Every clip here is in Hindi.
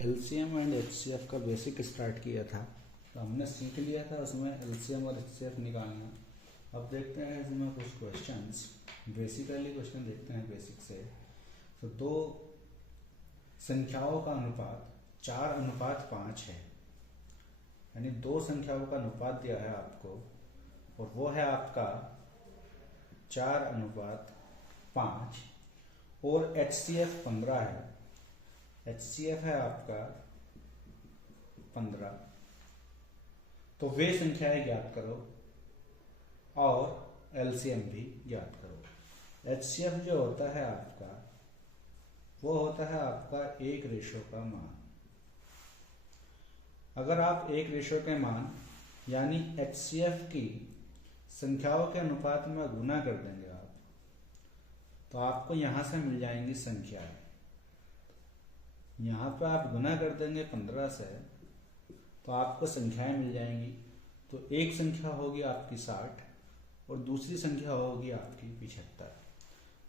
एलसीएम एंड एचसीएफ का बेसिक स्टार्ट किया था, तो हमने सीख लिया था उसमें एलसीएम और एचसीएफ निकालना। अब देखते हैं इसमें कुछ क्वेश्चंस, बेसिकली क्वेश्चन देखते हैं बेसिक से। तो दो संख्याओं का अनुपात 4:5 है, यानी दो संख्याओं का अनुपात दिया है आपको और वो है आपका 4:5 और एचसीएफ 15 है। एचसीएफ है आपका 15, तो वे संख्याएं ज्ञात करो और एलसीएम भी ज्ञात करो। एचसीएफ जो होता है आपका, वो होता है आपका 1 का मान। अगर आप 1 के मान यानी एचसीएफ की संख्याओं के अनुपात में गुना कर देंगे आप, तो आपको यहां से मिल जाएंगी संख्याएं। यहाँ पे आप गुना कर देंगे 15 से, तो आपको संख्याएं मिल जाएंगी। तो एक संख्या होगी आपकी 60 और दूसरी संख्या होगी आपकी 75।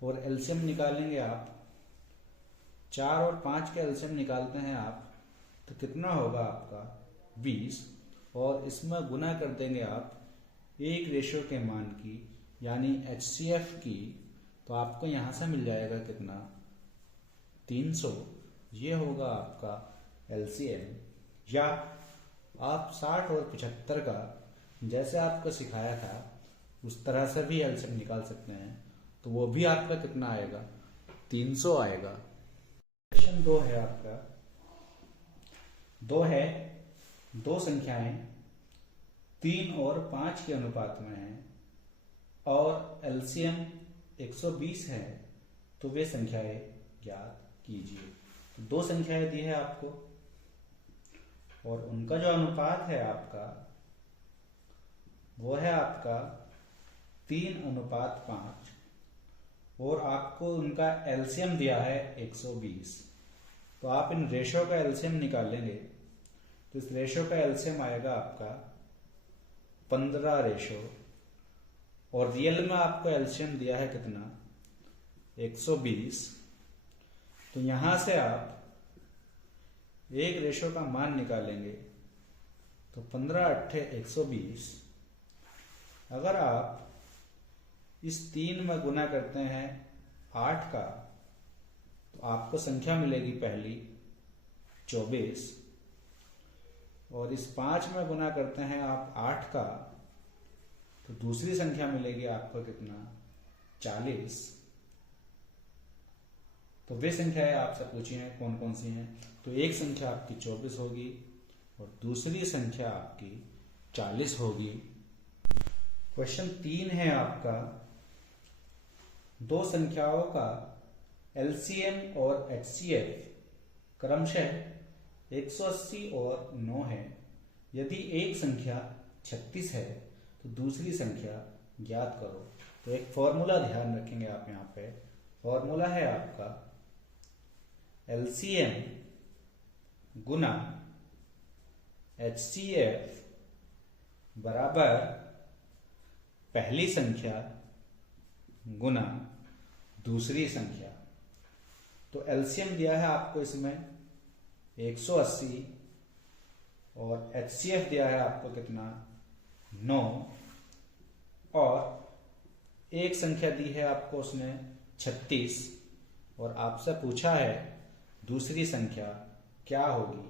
और एलसीएम निकालेंगे आप, 4 और 5 के एलसीएम निकालते हैं आप, तो कितना होगा आपका 20। और इसमें गुना कर देंगे आप 1 के मान की यानी एचसीएफ की, तो आपको यहां से मिल जाएगा कितना 300। ये होगा आपका एलसीएम। या आप 60 और 75 का जैसे आपको सिखाया था उस तरह से भी एलसीएम निकाल सकते हैं, तो वो भी आपका कितना आएगा 300 आएगा। क्वेश्चन 2 है आपका, दो संख्याएं 3 और 5 के अनुपात में हैं और एलसीएम 120 है, तो वे संख्याएं ज्ञात कीजिए। तो दो संख्याएं दी है आपको और उनका जो अनुपात है आपका, वो है आपका 3:5 और आपको उनका एलसीएम दिया है 120। तो आप इन रेशो का एलसीएम निकालेंगे, तो इस रेशो का एलसीएम आएगा आपका 15 रेशो और रियल में आपको एलसीएम दिया है कितना 120। तो यहां से आप 1 का मान निकालेंगे, तो 15 8 120। अगर आप इस 3 में गुना करते हैं 8 का, तो आपको संख्या मिलेगी पहली 24। और इस 5 में गुना करते हैं आप 8 का, तो दूसरी संख्या मिलेगी आपको कितना 40। तो वे संख्याएं आपसे पूछी हैं कौन कौन सी हैं, तो एक संख्या आपकी 24 होगी और दूसरी संख्या आपकी 40 होगी। क्वेश्चन 3 है आपका, दो संख्याओं का एलसीएम और एचसीएफ क्रमशः 180 और 9 है। यदि एक संख्या 36 है तो दूसरी संख्या ज्ञात करो। तो एक फॉर्मूला ध्यान रखेंगे आप यहाँ पे। फॉर्मूला है आपका एलसीएम गुना एचसीएफ बराबर पहली संख्या गुना दूसरी संख्या। तो एलसीएम दिया है आपको इसमें 180 और एचसीएफ दिया है आपको कितना 9 और एक संख्या दी है आपको उसने 36 और आपसे पूछा है दूसरी संख्या क्या होगी।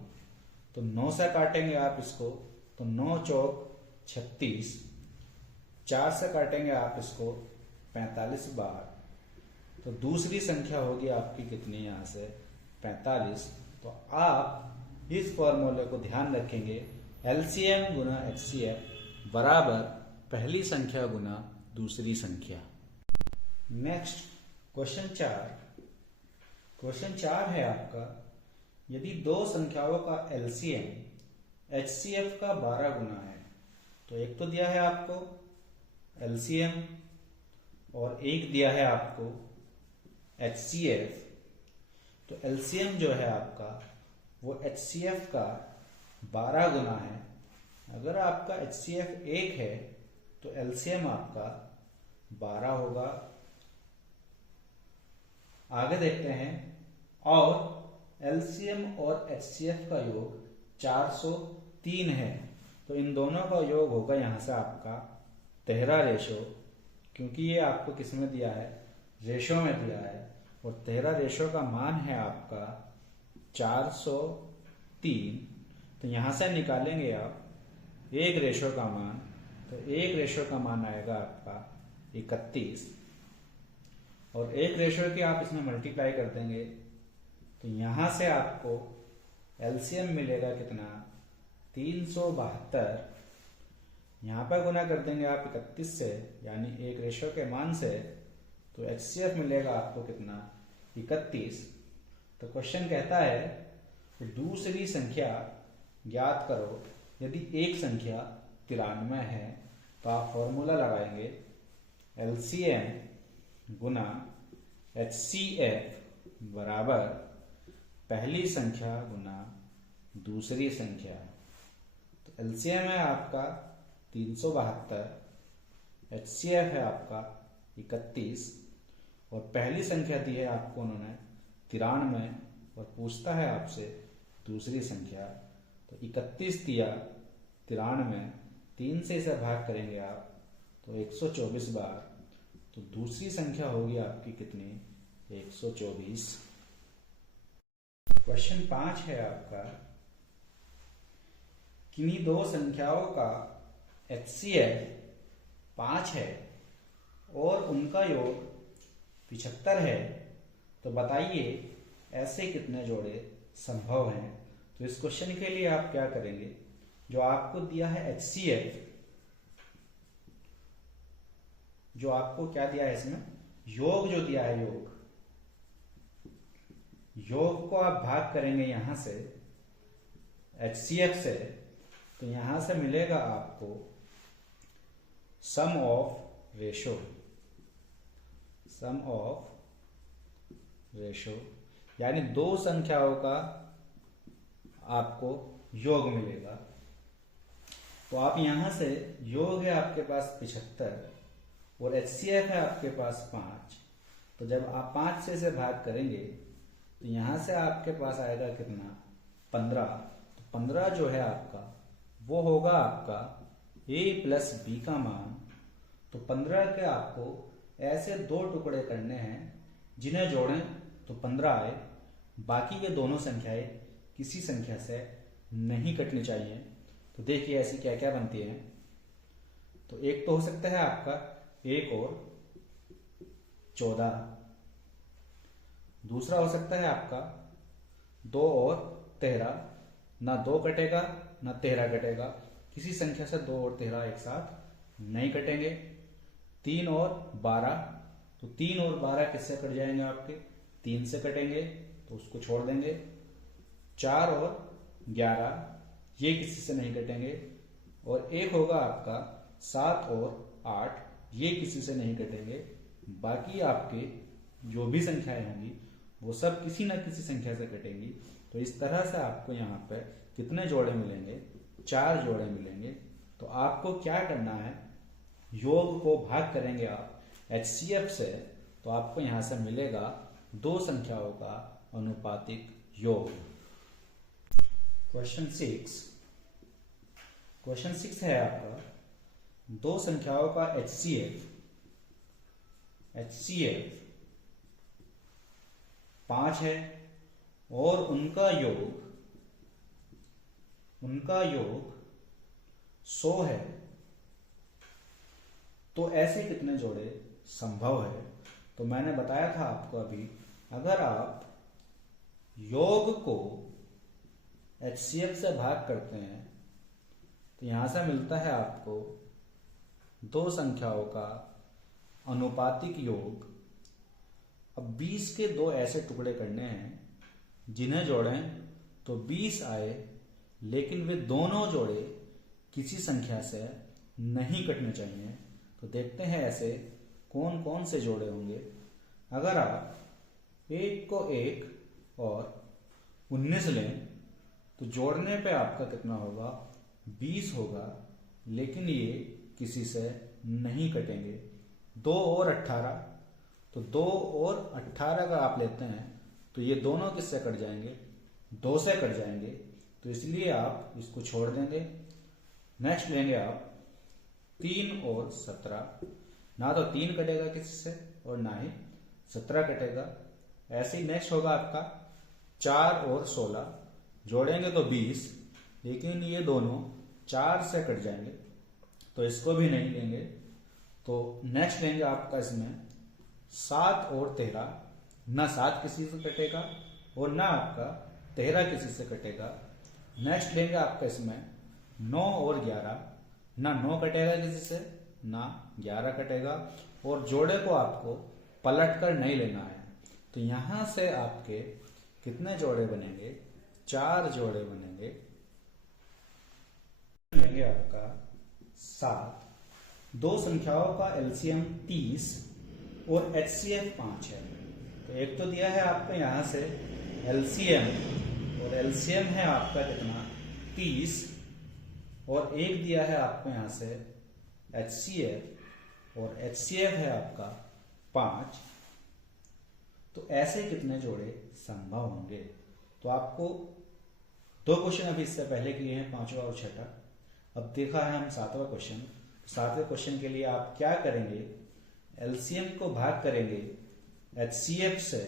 तो 9 से काटेंगे आप इसको, तो 9 चौक 36, 4 से काटेंगे आप इसको 45 बार, तो दूसरी संख्या होगी आपकी कितनी यहां से 45। तो आप इस फॉर्मूले को ध्यान रखेंगे, एलसीएम गुना एचसीएफ बराबर पहली संख्या गुना दूसरी संख्या। Next question 4। क्वेश्चन 4 है आपका, यदि दो संख्याओं का एलसीएम एचसीएफ का 12 गुना है, तो एक तो दिया है आपको एलसीएम और एक दिया है आपको एचसीएफ। तो एलसीएम जो है आपका वो एचसीएफ का 12 गुना है। अगर आपका एचसीएफ 1 है तो एलसीएम आपका 12 होगा। आगे देखते हैं, और एलसीएम और एचसीएफ का योग 403 है, तो इन दोनों का योग होगा यहां से आपका 13 रेशो, क्योंकि ये आपको किस में दिया है, रेशो में दिया है, और 13 रेशो का मान है आपका 403। तो यहां से निकालेंगे आप एक रेशो का मान, तो एक रेशो का मान आएगा आपका 31, और एक रेशो की आप इसमें मल्टीप्लाई कर देंगे तो यहां से आपको एलसीएम मिलेगा कितना, 372। यहां पर गुना कर देंगे आप 31 से, यानी एक रेशो के मान से, तो एचसीएफ मिलेगा आपको कितना, 31। तो क्वेश्चन कहता है कि दूसरी संख्या ज्ञात करो यदि एक संख्या 93 है, तो आप फॉर्मूला लगाएंगे एलसीएम गुना एचसीएफ बराबर पहली संख्या गुना दूसरी संख्या। तो एलसीएम है आपका 372, एचसीएफ है आपका 31, और पहली संख्या दी है आपको उन्होंने 93, और पूछता है आपसे दूसरी संख्या। तो 31 दिया, 93, 3 से इसे भाग करेंगे आप तो 124 बार, तो दूसरी संख्या होगी आपकी कितनी, 124। क्वेश्चन 5 है आपका, किन्हीं दो संख्याओं का एचसीएफ 5 है और उनका योग 75 है, तो बताइए ऐसे कितने जोड़े संभव हैं। तो इस क्वेश्चन के लिए आप क्या करेंगे, जो आपको दिया है एचसीएफ, जो आपको क्या दिया है इसमें, योग जो दिया है, योग को आप भाग करेंगे यहां से एचसीएफ से, तो यहां से मिलेगा आपको sum of ratio, sum of ratio, यानी दो संख्याओं का आपको योग मिलेगा। तो आप यहां से, योग है आपके पास 75 और एचसीएफ है आपके पास 5, तो जब आप 5 से इसे भाग करेंगे तो यहां से आपके पास आएगा कितना, 15। तो 15 जो है आपका वो होगा आपका a प्लस बी का मान। तो 15 के आपको ऐसे दो टुकड़े करने हैं जिन्हें जोड़ें तो 15 आए, बाकी ये दोनों संख्याएं किसी संख्या से नहीं कटनी चाहिए। तो देखिए ऐसी क्या क्या बनती है। तो एक तो हो सकता है आपका 1 और 14, दूसरा हो सकता है आपका 2 और 13, ना 2 कटेगा ना 13 कटेगा, किसी संख्या से 2 और 13 एक साथ नहीं कटेंगे। 3 और 12, तो 3 और 12 किससे कट जाएंगे आपके, 3 से कटेंगे, तो उसको छोड़ देंगे। 4 और 11 ये किसी से नहीं कटेंगे, और एक होगा आपका 7 और 8 ये किसी से नहीं कटेंगे। बाकी आपके जो भी संख्याएं होंगी वो सब किसी ना किसी संख्या से कटेंगी। तो इस तरह से आपको यहाँ पर कितने जोड़े मिलेंगे, 4 जोड़े मिलेंगे। तो आपको क्या करना है, योग को भाग करेंगे आप एचसीएफ से, तो आपको यहां से मिलेगा दो संख्याओं का अनुपातिक योग। क्वेश्चन 6 है आपका, दो संख्याओं का एचसीएफ 5 है और उनका योग 100 है, तो ऐसे कितने जोड़े संभव है। तो मैंने बताया था आपको अभी, अगर आप योग को एचसीएफ से भाग करते हैं तो यहां से मिलता है आपको दो संख्याओं का अनुपातिक योग। अब 20 के दो ऐसे टुकड़े करने हैं जिन्हें जोड़ें तो 20 आए, लेकिन वे दोनों जोड़े किसी संख्या से नहीं कटने चाहिए। तो देखते हैं ऐसे कौन कौन से जोड़े होंगे। अगर आप 1 को 1 और 19 लें तो जोड़ने पे आपका कितना होगा, 20 होगा, लेकिन ये किसी से नहीं कटेंगे। 2 और 18, तो 2 और 18 का आप लेते हैं तो ये दोनों किससे कट जाएंगे, 2 से कट जाएंगे, तो इसलिए आप इसको छोड़ देंगे। नेक्स्ट लेंगे आप 3 और 17, ना तो 3 कटेगा किसी से और ना ही 17 कटेगा। ऐसे ही नेक्स्ट होगा आपका 4 और 16, जोड़ेंगे तो 20, लेकिन ये दोनों 4 से कट जाएंगे, तो इसको भी नहीं लेंगे। तो नेक्स्ट लेंगे आपका इसमें 7 और 13, ना 7 किसी से कटेगा और ना आपका 13 किसी से कटेगा। नेक्स्ट लेंगे आपका इसमें 9 और 11, ना 9 कटेगा किसी से ना 11 कटेगा, और जोड़े को आपको पलट कर नहीं लेना है। तो यहां से आपके कितने जोड़े बनेंगे? 4 जोड़े बनेंगे। लेंगे आपका 7, 2 संख्याओं का एलसीएम 30 और एचसीएफ 5 है। तो एक तो दिया है आपका यहां से एलसीएम, और एलसीएम है आपका कितना? 30, और एक दिया है आपको यहां से एचसीएफ, और एचसीएफ है आपका 5। तो ऐसे कितने जोड़े संभव होंगे? तो आपको 2 क्वेश्चन अभी इससे पहले किए हैं, 5वां और 6वां। अब देखा है हम 7वां क्वेश्चन। 7वें क्वेश्चन के लिए आप क्या करेंगे? एलसीएम को भाग करेंगे एचसीएफ से,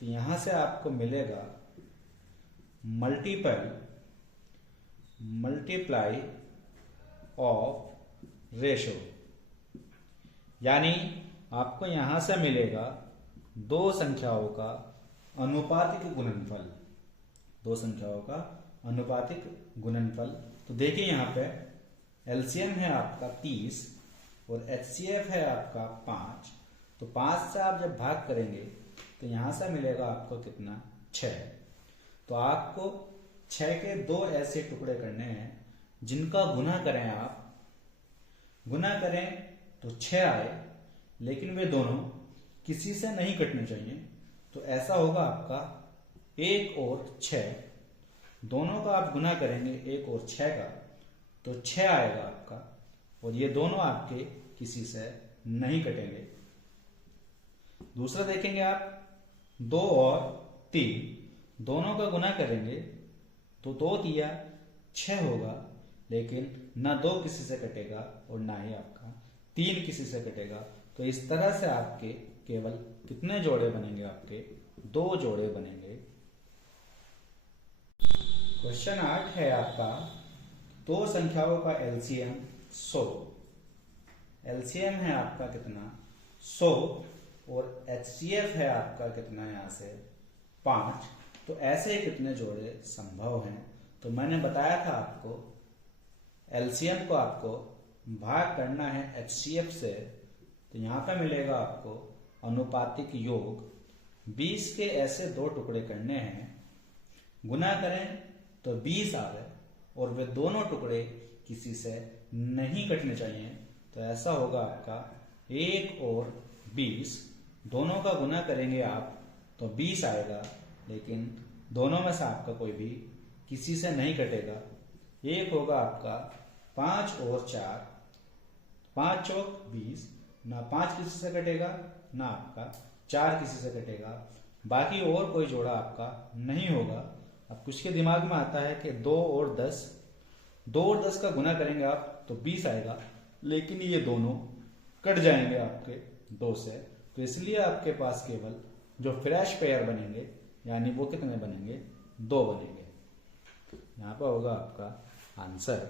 तो यहां से आपको मिलेगा मल्टीप्लाई ऑफ रेशो, यानी आपको यहां से मिलेगा 2 संख्याओं का अनुपातिक गुणनफल। 2 संख्याओं का अनुपातिक गुणनफल। तो देखिए यहां पे एलसीएम है आपका 30 और एचसीएफ है आपका 5। तो 5 से आप जब भाग करेंगे तो यहां से मिलेगा आपको कितना? 6। तो आपको 6 के 2 ऐसे टुकड़े करने हैं जिनका गुना करें, आप गुना करें तो 6 आए, लेकिन वे दोनों किसी से नहीं कटने चाहिए। तो ऐसा होगा आपका 1 और 6, दोनों का आप गुना करेंगे 1 और 6 का, तो 6 आएगा आपका, और ये दोनों आपके किसी से नहीं कटेंगे। दूसरा देखेंगे आप 2 और 3, दोनों का गुना करेंगे तो 2 दिया 6 होगा, लेकिन ना 2 किसी से कटेगा और ना ही आपका 3 किसी से कटेगा। तो इस तरह से आपके केवल कितने जोड़े बनेंगे? आपके 2 जोड़े बनेंगे। क्वेश्चन 8 है आपका 2 संख्याओं का एलसीएम 100। एलसीएम है आपका कितना? 100, और एचसीएफ है आपका कितना? यहां से 5। तो ऐसे कितने जोड़े संभव हैं? तो मैंने बताया था आपको एलसीएम को आपको भाग करना है एचसीएफ से, तो यहां पे मिलेगा आपको अनुपातिक योग। 20 के ऐसे 2 टुकड़े करने हैं, गुना करें तो 20 आ गए, और वे दोनों टुकड़े किसी से नहीं कटने चाहिए। तो ऐसा होगा आपका 1 और 20, दोनों का गुना करेंगे आप तो 20 आएगा, लेकिन दोनों में से आपका कोई भी किसी से नहीं कटेगा। एक होगा आपका 5 और 4, 5 चौक 20, ना 5 किसी से कटेगा ना आपका 4 किसी से कटेगा। बाकी और कोई जोड़ा आपका नहीं होगा। अब कुछ के दिमाग में आता है कि 2 और 10, 2 और 10 का गुना करेंगे आप तो 20 आएगा, लेकिन ये दोनों कट जाएंगे आपके 2 से। तो इसलिए आपके पास केवल जो फ्रेश पेयर बनेंगे, यानी वो कितने बनेंगे? 2 बनेंगे। यहाँ पर होगा आपका आंसर